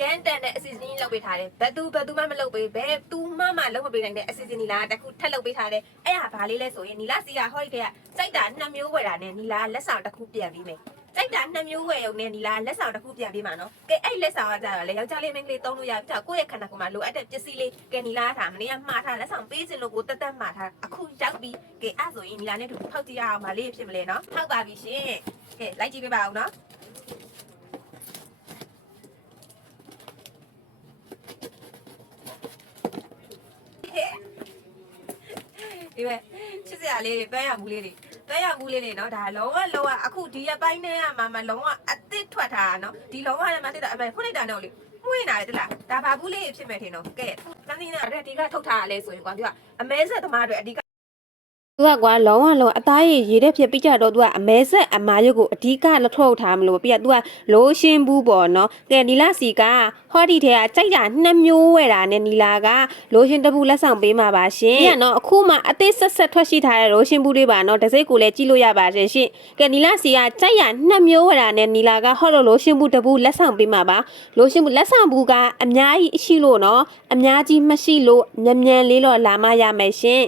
ရန်တန်တဲ့အစီအစဉ်ကြီးလုပ်ပေးထားတယ်ဘယ်သူမှမလုပ်ပေးဘယ်သူမှလုပ်မပေးနိုင်တဲ့အစီအစဉ်နီလာတခုထပ်လုပ်ပေးထားတယ်အဲ့ဟာဘာလေးလဲဆိုရင်နီလာစီကဟောဒီကစိုက်တာ2မျိုးဝယ်တာနဲ့နီလာလက်ဆောင်တစ်ခုပြန်ပြီးမယ်စိုက်တာ2မျိုးဝယ်ရုံနဲ့နီလာလက်ဆောင်တစ်ခုပြန်ပြီးမှာနော်ကဲအဲ့လက်ဆောင်ကကြတော့လေယောက်ျားလေးမိန်းကလေးသုံးလို့ရပြီကိုယ့်ရဲ့ခန္ဓာကိုယ်မှာလိုအပ်တဲ့ပစ္စည်းလေးကဲနီလာထားမနေ့ကမှားထားလက်ဆောင်ပေးခြင်းလို့ကိုတက်တက်မှားထားအခုရောက်ပြီးကဲအဲ့ဆိုရင်နီလာနဲ့တူဖောက်ကြည့်ရအောင်ပါလေးဖြစ်မလဲနော်ဖောက်ပါပြီရှင်ကဲလိုက်ကြည့်ပေးပါဦးနော်ဒီပဲချစ်စရာလေးတွေပန်းရမှုလေးတွေနော်ဒါလုံးဝအခုဒီရပိုင်းထဲကမှလုံးဝအသစ်ထွက်ထားတာနော်ဒီလုံးဝလည်းမသိတာအမေဖွင့်လိုက်တာတော့လေမှုဝင်လာတယ်တလားဒါဘာဘူးလေးဖြစ်မဲ့ထင်တော့ကဲတန်းစင်းနဲ့အဒီကထုတ်ထားရလဲဆိုရင်ကွာသူကအမဲဆက်သမားတွေအဒီကသူကကွာလုံးဝအသားရည်တဲ့ဖြစ်ပြီးကြတော့သူကအမဲဆက်အမားရုပ်ကိုအဓိကလှထုတ်ထားမလို့ပြီးကသူကလိုရှင်းဘူးပေါ့နော်ကဲနီလာစီကဟောဒီထဲကကြိုက်တာ2မျိုးဝယ်တာနဲ့နီလာကလိုရှင်းတစ်ဘူးလက်ဆောင်ပေးမှာပါရှင်ပြီးကနော်အခုမှအသေးဆက်ထွက်ရှိထားတဲ့လိုရှင်းဘူးတွေပါနော်တစ်စိတ်ကိုလည်းကြည့်လို့ရပါတယ်ရှင်ကဲနီလာစီကကြိုက်ရ2မျိုးဝယ်တာနဲ့နီလာကဟောလိုရှင်းဘူးတစ်ဘူးလက်ဆောင်ပေးမှာပါလိုရှင်းဘူးလက်ဆောင်ဘူးကအများကြီးရှိလို့နော်အများကြီးမရှိလို့မြန်လေးတော့လာမရမယ်ရှင်